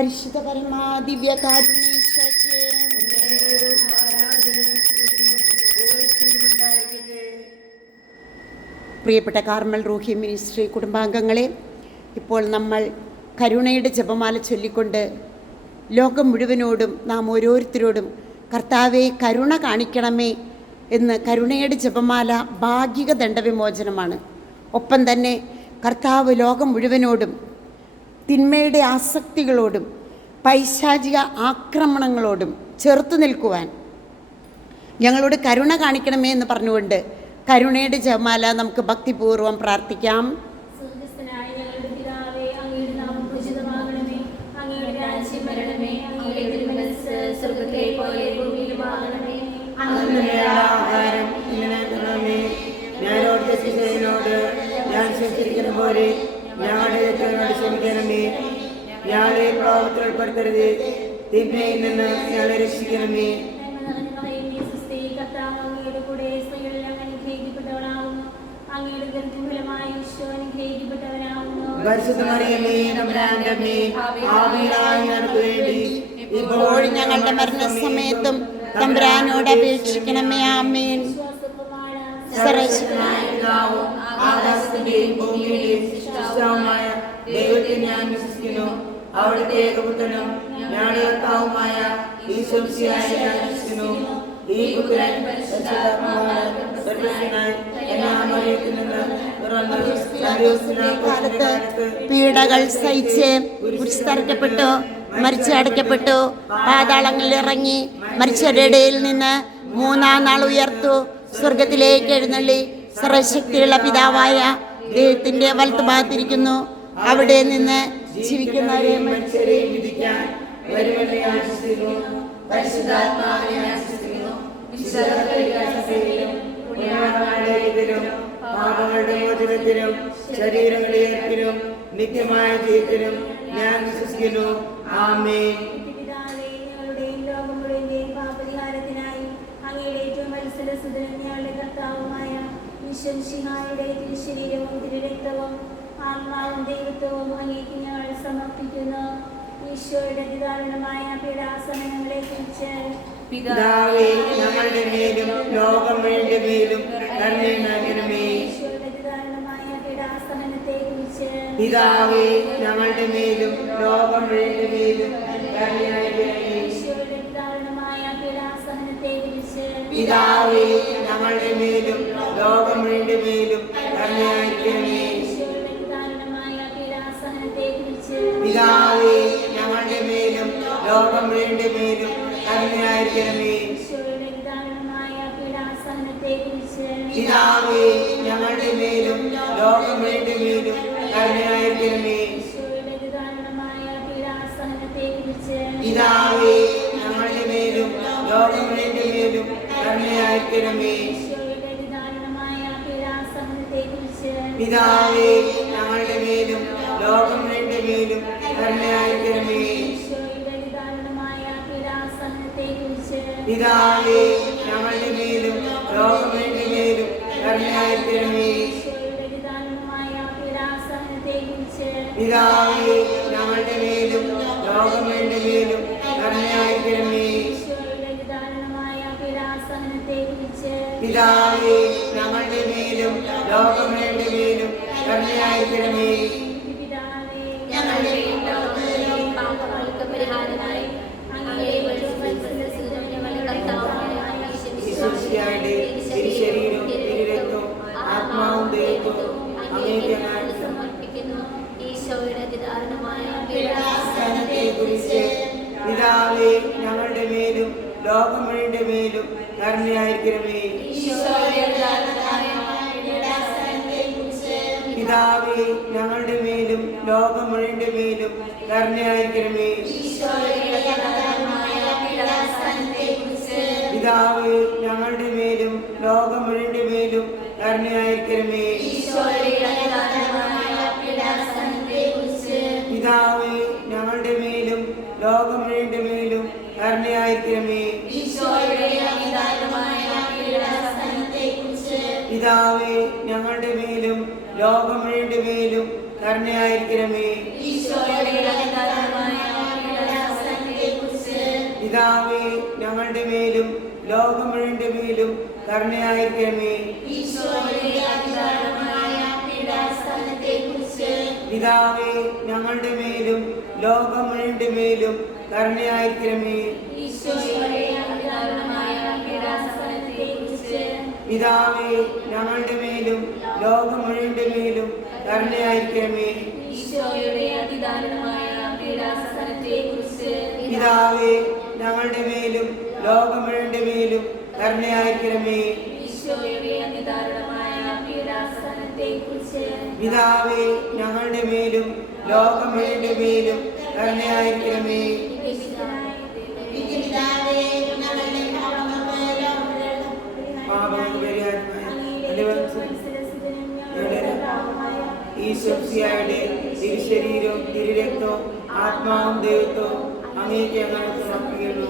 പരിശുദ്ധ പരമാ ദിവ്യകാരുണ്യേശ്വരയ്ക്ക് പ്രിയപ്പെട്ട Carmel Roohi ministry കുടുംബാംഗങ്ങളെ, ഇപ്പോൾ നമ്മൾ കരുണയുടെ ജപമാല ചൊല്ലിക്കൊണ്ട് ലോകം മുഴുവനോടും നാം ഓരോരുത്തരോടും കർത്താവെ കരുണ കാണിക്കണമേ എന്ന് കരുണയുടെ ജപമാല ഭാഗിക ദണ്ഡവിമോചനമാണ്. ഒപ്പം തന്നെ കർത്താവ് ലോകം മുഴുവനോടും തിന്മയുടെ ആസക്തികളോടും പൈശാചിക ആക്രമണങ്ങളോടും ചെറുത്തു നിൽക്കുവാൻ ഞങ്ങളോട് കരുണ കാണിക്കണമേ എന്ന് പറഞ്ഞുകൊണ്ട് കരുണയുടെ ജപമാല നമുക്ക് ഭക്തിപൂർവ്വം പ്രാർത്ഥിക്കാം. ഞാൻ ശിക്ഷിക്കുന്ന പോലെ ഞങ്ങളുടെ തെറ്റുകളോട് ക്ഷമിക്കണമേ. ഞങ്ങളെ പാപത്തിൽ ഉൾപ്പെടുത്തരുത്, തിന്മയിൽ നിന്ന് ഞങ്ങളെ രക്ഷിക്കണമേ. പരിശുദ്ധ മറിയമേ, തമ്പുരാന്റെ അമ്മേ, പാപികളായ ഞങ്ങൾക്ക് വേണ്ടി ഇപ്പോഴും ഞങ്ങളുടെ മരണസമയത്തും തമ്പുരാനോട് അപേക്ഷിക്കണമേ. ആമേൻ. സർവ്വശക്തനായ പിതാവും ആകാശത്തിന്റെയും ഭൂമിയുടെയും സൃഷ്ടാവുമായ ദൈവത്തെ ഞാൻ വിശ്വസിക്കുന്നു. അവിടുത്തെ ഏകപുത്രനും ഞങ്ങളുടെ കർത്താവുമായ ഈശോമിശിഹായെ ഞാൻ വിശ്വസിക്കുന്നു. ഈ പുത്രൻ പീഡകൾ സഹിച്ച് കുരിശിതറക്കപ്പെട്ടു, മരിച്ചടക്കപ്പെട്ടു, പാതാളങ്ങളിൽ ഇറങ്ങി, മരിച്ചവരുടെ ഇടയിൽ നിന്ന് മൂന്നാം നാൾ ഉയർത്തു, സ്വർഗത്തിലേക്ക് എഴുന്നള്ളി സർവശക്തിയുള്ള പിതാവായ ദൈവത്തിന്റെ വലത്തുഭാഗത്തിരിക്കുന്നു. അവിടെ നിന്ന് ജീവിക്കുന്നവരെയും മരിച്ചവരെയും വിധിക്കാൻ വരുമെന്ന് ഞാൻ വിശ്വസിക്കുന്നു. പരിശുദ്ധാത്മാവിനെ ഞാൻ വിശ്വസിക്കുന്നു. പാപങ്ങളുടെ മോചനത്തിനും ശരീരങ്ങളുടെ ഉയർപ്പിനും നിത്യമായ ജീവിതത്തിനും ഞാൻ വിശ്വസിക്കുന്നു. ആമേൻ. ശരീരവും തിരുരക്തവും ആത്മാവും ദൈവത്വവും അങ്ങേക്ക് ഞങ്ങൾ സമർപ്പിക്കുന്നു. ഈശോയുടെ അതിദാരുണമായ പീഡാസഹനങ്ങളെ കുറിച്ച് പിതാവേ, ഞങ്ങളുടെ മേലും ലോകം മുഴുവന്റെ മേലും കരുണയുണ്ടാകണമേ. ഈശോയുടെ അതിദാരുണമായ പീഡാസഹനത്തെ കുറിച്ച് പിതാവേ, ഞങ്ങളുടെ മേലും ലോകം മുഴുവന്റെ മേലും കരുണയുണ്ടാകണമേ. ഈശോയുടെ അതിദാരുണമായ പീഡാസഹനത്തെ കുറിച്ച് പിതാവേ, ഞങ്ങളുടെ മേലും ലോകം മുഴുവന്റെ മേലും കരുണയായിരിക്കണമേ. ഈശോയുടെ അതിദാരുണമായ പീഡാസഹനത്തെ കുറിച്ച് പിതാവേ, ഞങ്ങളുടെ മേലും ലോകം മുഴുവന്റെ മേലും കരുണയായിരിക്കണമേ. ഈശോയുടെ അതിദാരുണമായ പീഡാസഹനത്തെ കുറിച്ച് പിതാവേ, ഞങ്ങളുടെ മേലും ലോകം മുഴുവന്റെ മേലും കരുണയായിരിക്കണമേ. ഈശോയുടെ അതിദാരുണമായ പീഡാസഹനത്തെ കുറിച്ച് പിതാവേ, ഞങ്ങളുടെ മേലും ലോകം മുഴുവന്റെ മേലും കരുണയായിരിക്കണമേ. ഈശോയുടെ അതിദാരുണമായ പീഡാസഹനത്തെ കുറിച്ച് പിതാവേ, ഞങ്ങളുടെ മേലും ലോകം മുഴുവന്റെ മേലും കരുണയായിരിക്കണമേ. ഈശോയുടെ അതിദാരുണമായ പീഡാസഹനത്തെ കുറിച്ച് പിതാവേ, ഞങ്ങളുടെ മേലും ലോകം മുഴുവന്റെ മേലും കരുണയായിരിക്കണമേ. ഈശോയുടെ അതിദാരുണമായ പീഡാസഹനത്തെ കുറിച്ച് പിതാവേ, ഞങ്ങളുടെ മേലും ലോകം മുഴുവന്റെ മേലും കരുണയായിരിക്കണമേ. ഈശോയുടെ അതിദാരുണമായ പീഡാസഹനത്തെ കുറിച്ച് പിതാവേ, ഞങ്ങളുടെ മേലും ലോകം മുഴുവന്റെ മേലും കരുണയായിരിക്കണമേ. പിതാവേ, ഞങ്ങളുടെ ലോകത്തിലെയും പാപങ്ങൾക്ക് പരിഹാരമായി അങ്ങയുടെ വത്സലസുതനും ഞങ്ങളുടെ കർത്താവുമായ ഈശോമിശിഹായുടെ തിരുശരീരവും തിരുരക്തവും ആത്മാവും ദൈവത്വവും അങ്ങേക്ക് ഞാൻ സമർപ്പിക്കുന്നു. ഈശോയുടെ അതിദാരുണമായ പീഡാസഹനത്തെ കുറിച്ച് പിതാവേ, ഞങ്ങളുടെ മേലും ലോകം മുഴുവന്റെ മേലും കരുണയായിരിക്കണമേ. ഈശോയുടെ അതിദാരുണമായ പീഡാസഹനത്തെ കുറിച്ച് പിതാവേ, ഞങ്ങളുടെ മേലും ലോകം മുഴുവന്റെ മേലും കരുണയായിരിക്കണമേ. ഈശോയുടെ അതിദാരുണമായ പീഡാസഹനത്തെ കുറിച്ച് പിതാവേ, ഞങ്ങളുടെ മേലും ലോകം മുഴുവന്റെ മേലും കരുണയായിരിക്കണമേ. ഈശോയുടെ അതിദാരുണമായ പീഡാസഹനത്തെ കുറിച്ച് പിതാവേ, ഞങ്ങളുടെ മേലും ലോകം മുഴുവന്റെ മേലും കരുണയായിരിക്കണമേ. ഈശോയുടെ അതിദാരുണമായ പീഡാസഹനത്തെ കുറിച്ച് പിതാവേ, ഞങ്ങളുടെ മേലും ലോകം മുഴുവന്റെ മേലും കരുണയായിരിക്കണമേ. ഈശോയുടെ അതിദാരുണമായ പിതാവേ ഞങ്ങളുടെ മേലും ലോകം മുഴുവന്റെ മേലും കരുണയായിരിക്കണമേ. ഈശോയുടെ അതിദാരുണമായ പീഡാസഹനത്തെക്കുറിച്ച് പിതാവേ ഞങ്ങളുടെ മേലും ലോകം മുഴുവന്റെ മേലും കരുണയായിരിക്കണമേ. ഈശോയുടെ അതിദാരുണമായ പീഡാസഹനത്തെക്കുറിച്ച് പിതാവേ ഞങ്ങളുടെ മേലും ലോകം മുഴുവന്റെ മേലും കരുണയായിരിക്കണമേ. ഈശോയുടെ അതിദാരുണമായ പീഡാസഹനത്തെക്കുറിച്ച് പിതാവേ ഞങ്ങളുടെ മേലും ലോകം മുഴുവന്റെ മേലും കരുണയായിരിക്കണമേ. ഈശോയുടെ അതിദാരുണമായ പീഡാസഹനത്തെക്കുറിച്ച് പിതാവേ ഞങ്ങളുടെ മേലും ലോകം മുഴുവന്റെ മേലും കരുണയായിരിക്കണമേ. പിതാവേ ഞങ്ങളുടെ പാപങ്ങൾക്ക് പരിഹാരമായ ഈശോയുടെ തിരുശരീരവും തിരുരക്തവും ആത്മാവും ദൈവത്വവും അങ്ങേക്ക് ഞങ്ങൾ സമർപ്പിക്കുന്നു.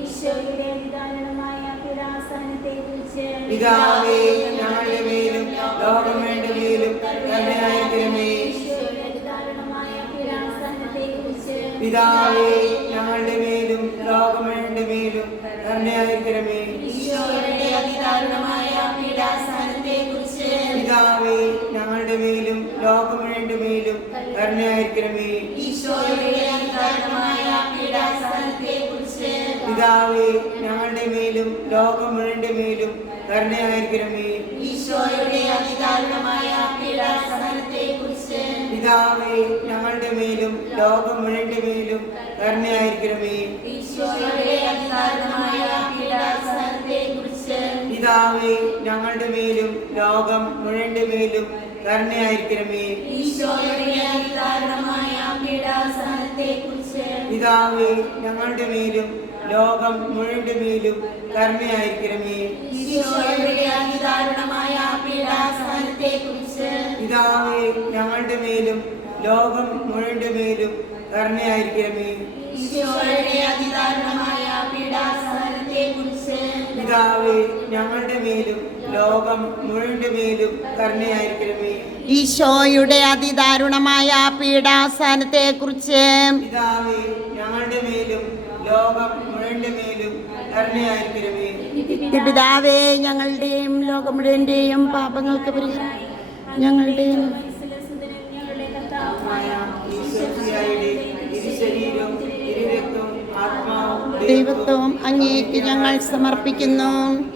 ഈശോയുടെ അതിദാരുണമായ പീഡാസഹനത്തെക്കുറിച്ച് പിതാവേ ഞങ്ങളുടെ മേലും ലോകം മുഴുവന്റെ മേലും കരുണയായിരിക്കണമേ. ഈശോയുടെ അതിദാരുണമായ പീഡാസഹനത്തെക്കുറിച്ച് പിതാവേ ഞങ്ങളുടെ മേലും ലോകം മുഴുവന്റെ മേലും കരുണയായിരിക്കണമേ. ഈശോയുടെ അതിദാരുണമായ പീഡാസഹനത്തെക്കുറിച്ച് പിതാവേ ഞങ്ങളുടെ മേലും ലോകം മുഴുവന്റെ മേലും കരുണയായിരിക്കണമേ. ഈശോയുടെ അതിദാരുണമായ പീഡാസഹനത്തെക്കുറിച്ച് പിതാവേ ഞങ്ങളുടെ മേലും ലോകം മുഴുവന്റെ മേലും കരുണയായിരിക്കണമേ. ഈശോയുടെ അതിദാരുണമായ പീഡാസഹനത്തെക്കുറിച്ച് പിതാവേ ഞങ്ങളുടെ മേലും ലോകം മുഴുവന്റെ മേലും കരുണയായിരിക്കണമേ. ഈശോയുടെ അതിദാരുണമായ പീഡാസഹനത്തെക്കുറിച്ച് പിതാവേ ഞങ്ങളുടെ മേലും ലോകം മുഴുവന്റെ മേലും കരുണയായിരിക്കണമേ. ഈശോയുടെ അതിദാരുണമായ പീഡാസഹനത്തെക്കുറിച്ച് പിതാവേ ഞങ്ങളുടെ മേലും ലോകം മുഴുവന്റെ മേലും കരുണയായിരിക്കണമേ. ഈശോയുടെ അതിദാരുണമായ പീഡാസഹനത്തെക്കുറിച്ച് പിതാവേ ഞങ്ങളുടെ മേലും ലോകം മുഴുവന്റെ മേലും കരുണയായിരിക്കണമേ. ഈശോയുടെ അതിദാരുണമായ പീഡാസഹനത്തെക്കുറിച്ച് പിതാവേ ഞങ്ങളുടെ മേലും ലോകം മുഴുവന്റെ മേലും കരുണയായിരിക്കണമേ. ഈശോയുടെ അതിദാരുണമായ പീഡാസഹനത്തെക്കുറിച്ച് പിതാവേ ഞങ്ങളുടെ മേലും ലോകം മുഴുവന്റെ മേലും കരുണയായിരിക്കണമേ. പിതാവേ ഞങ്ങളുടെയും ലോകം മുഴുവന്റെയും പാപങ്ങൾക്ക് പരിഹാരം ഞങ്ങളുടെയും ഈശോയുടെ തിരുശരീരവും തിരുരക്തവും ആത്മാവും ദൈവത്വവും അങ്ങേക്ക് ഞങ്ങൾ സമർപ്പിക്കുന്നു.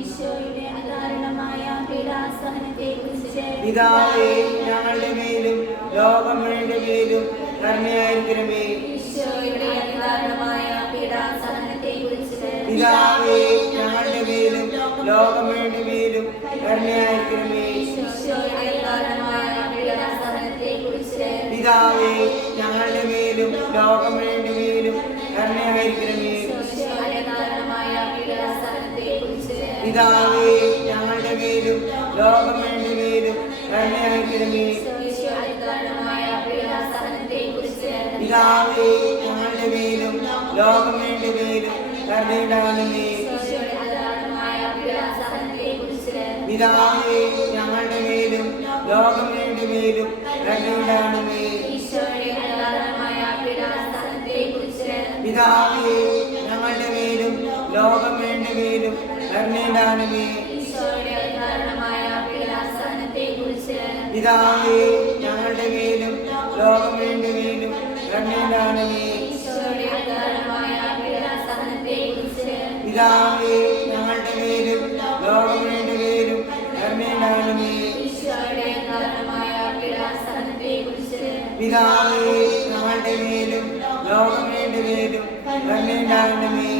ഈശോയുടെ അതിദാരുണമായ പീഡാസഹനത്തെക്കുറിച്ച് പിതാവേ ഞങ്ങളുടെ മേലും ലോകം മുഴുവന്റെ മേലും കരുണയായിരിക്കണമേ. ഈശോയുടെ അതിദാരുണമായ പീഡാസഹനത്തെക്കുറിച്ച് പിതാവേ ഞങ്ങളുടെ മേലും ലോകം മുഴുവന്റെ മേലും കരുണയായിരിക്കണമേ. ഈശോയുടെ അതിദാരുണമായ പീഡാസഹനത്തെക്കുറിച്ച് പിതാവേ ഞങ്ങളുടെ മേലും ലോകം മുഴുവന്റെ മേലും കരുണയായിരിക്കണമേ. ഈശോയുടെ അതിദാരുണമായ പീഡാസഹനത്തെക്കുറിച്ച് പിതാവേ ഞങ്ങളുടെ മേലും ലോകം മുഴുവന്റെ മേലും കരുണയായിരിക്കണമേ. ഈശോയുടെ അതിദാരുണമായ പീഡാസഹനത്തെക്കുറിച്ച് പിതാവേ ഞങ്ങളുടെ മേലും ലോകം മുഴുവന്റെ മേലും കരുണയുണ്ടാകണമേ. ഈശോയുടെ അതിദാരുണമായ പീഡാസഹനത്തെക്കുറിച്ച് പിതാവേ ഞങ്ങളുടെ മേലും ലോകം മുഴുവന്റെ മേലും കരുണയുണ്ടാകണമേ. ഈശോയുടെ അതിദാരുണമായ പീഡാസഹനത്തെക്കുറിച്ച് പിതാവേ ഞങ്ങളുടെ മേലും ലോകം മുഴുവന്റെ മേലും കരുണയുണ്ടാകണമേ. ഈശോയുടെ അതിദാരുണമായ പീഡാസഹനത്തെക്കുറിച്ച് പിതാവേ ഞങ്ങളുടെ മേലും ലോകം മുഴുവന്റെ മേലും കരുണയുണ്ടാകണമേ. ഈശോയുടെ അതിദാരുണമായ പീഡാസഹനത്തെക്കുറിച്ച് പിതാവേ ഞങ്ങളുടെ മേലും ലോകം മുഴുവന്റെ മേലും കരുണയുണ്ടാകണമേ. ഈശോയുടെ അതിദാരുണമായ പീഡാസഹനത്തെക്കുറിച്ച് പിതാവേ ഞങ്ങളുടെ മേലും ലോകം മുഴുവന്റെ മേലും കരുണയുണ്ടാകണമേ.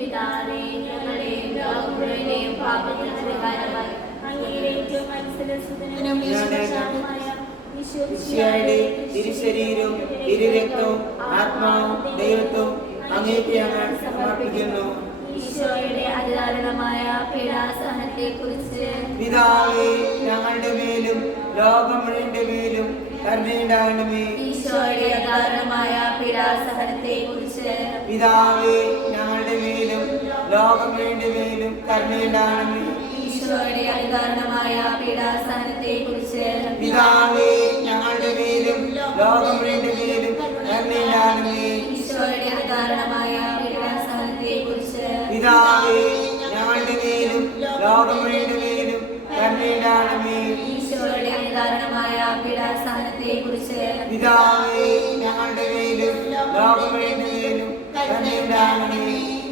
പിതാവേ ഞങ്ങളുടെ ലോകം മുഴുവന്റെയും പാപങ്ങൾക്ക് പരിഹാരമായി അങ്ങയുടെ ഏറ്റവും മനസ്സിലും ഈശോയുടെ തിരുശരീരവും തിരുരക്തവും ആത്മാവും ദൈവത്വവും അങ്ങേക്ക് ഞങ്ങൾ സമർപ്പിക്കുന്നു. ഈശോയുടെ അതിദാരുണമായ പീഡാസഹനത്തെക്കുറിച്ച് പിതാവേ ഞങ്ങളുടെ മേലും ലോകം മുഴുവന്റെ മേലും കരുണയുണ്ടാകണമേ. ഈശോയുടെ അതിദാരുണമായ പീഡാസഹനത്തെക്കുറിച്ച് പിതാവേ ഞങ്ങളുടെ മേലും ലോകം മുഴുവന്റെ മേലും കരുണയുണ്ടാകണമേ. ഈശോയുടെ അതിദാരുണമായ പീഡാസഹനത്തെക്കുറിച്ച് പിതാവേ ഞങ്ങളുടെ മേലും ലോകം മുഴുവന്റെ മേലും കരുണയുണ്ടാകണമേ. ഈശോയുടെ അതിദാരുണമായ പീഡാസഹനത്തെക്കുറിച്ച് പിതാവേ ഞങ്ങളുടെ മേലും ലോകങ്ങളുടെ മേലും കരുണയുണ്ടാകണമേ.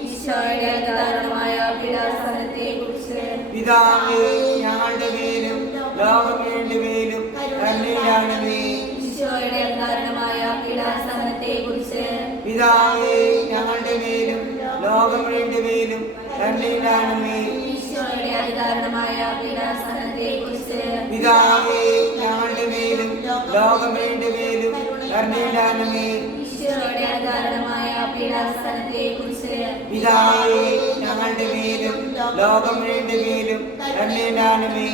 ഈശോയുടെ അതിദാരുണമായ പീഡാസഹനത്തെക്കുറിച്ച് പിതാവേ ഞങ്ങളുടെ മേലും ലോകങ്ങളുടെ മേലും കരുണയുണ്ടാകണമേ. ഈശോയുടെ അതിദാരുണമായ പീഡാസഹനത്തെക്കുറിച്ച് പിതാവേ ഞങ്ങളുടെ മേലും ലോകങ്ങളുടെ മേലും കരുണയുണ്ടാകണമേ. ഈശോയുടെ അതിദാരുണമായ പീഡാസഹനത്തെക്കുറിച്ച് പിതാവേ ഞങ്ങളുടെ മേലും ലോകങ്ങളുടെ മേലും കരുണയുണ്ടാകണമേ. ഈശോയുടെ അതിദാരുണമായ പീഡാസഹനത്തെക്കുറിച്ച് പിതാവേ ഞങ്ങളുടെ മേലും ലോകങ്ങളുടെ മേലും കരുണയുണ്ടാകണമേ.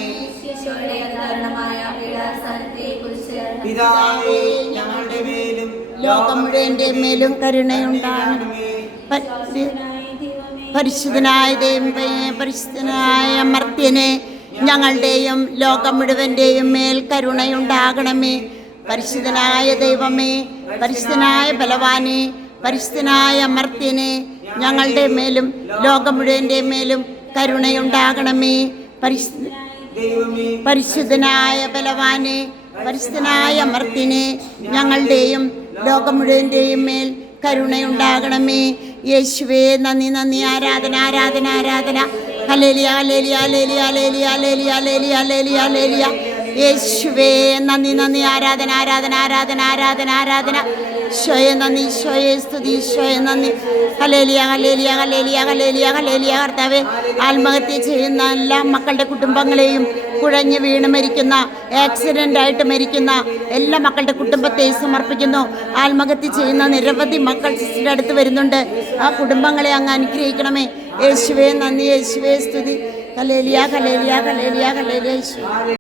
ഈശോയുടെ അതിദാരുണമായ പീഡാസഹനത്തെക്കുറിച്ച് പിതാവേ ഞങ്ങളുടെ മേലും ലോകം മുഴുവൻ്റെ മേലും കരുണയുണ്ടാകണമേ. പരിശുദ്ധനായ ദൈവമേ, പരിശുദ്ധനായ മർത്യനെ, ഞങ്ങളുടെയും ലോകം മുഴുവൻ്റെയും മേൽ കരുണയുണ്ടാകണമേ. പരിശുദ്ധനായ ദൈവമേ, പരിശുദ്ധനായ ബലവാനെ, പരിശുദ്ധനായ മർത്യനെ, ഞങ്ങളുടെ മേലും ലോകം മുഴുവൻ്റെ മേലും കരുണയുണ്ടാകണമേ. ദൈവമേ പരിശുദ്ധനായ ബലവാനെ, പരിശുദ്ധനായ മർത്യനെ, ഞങ്ങളുടെയും ലോകം മുഴുവൻ്റെയും മേൽ കരുണയുണ്ടാകണമേ. യേശുവേ നന്ദി നന്ദി, ആരാധന ആരാധന ആരാധന. Hallelujah hallelujah hallelujah hallelujah hallelujah hallelujah hallelujah hallelujah. യേശുവേ നന്ദി നന്ദി, ആരാധന ആരാധന ആരാധന ആരാധന ആരാധന. ഈശോയെ നന്ദി, ഈശോയെ സ്തുതി, ഈശോയെ നന്ദി. Hallelujah hallelujah hallelujah hallelujah hallelujah. കർത്താവേ, ആത്മഹത്യ ചെയ്യുന്ന എല്ലാ മക്കളുടെ കുടുംബങ്ങളെയും, കുഴഞ്ഞു വീണ് മരിക്കുന്ന, ആക്സിഡൻ്റ് ആയിട്ട് മരിക്കുന്ന എല്ലാ മക്കളുടെ കുടുംബത്തെ സമർപ്പിക്കുന്നു. ആത്മഹത്യ ചെയ്യുന്ന നിരവധി മക്കൾ സിസ്റ്ററുടെ അടുത്ത് വരുന്നുണ്ട്. ആ കുടുംബങ്ങളെ അങ്ങ് അനുഗ്രഹിക്കണമേ. യേശുവേ നന്ദി, യേശുവേ സ്തുതി. Hallelujah hallelujah hallelujah hallelujah. യേശുവേ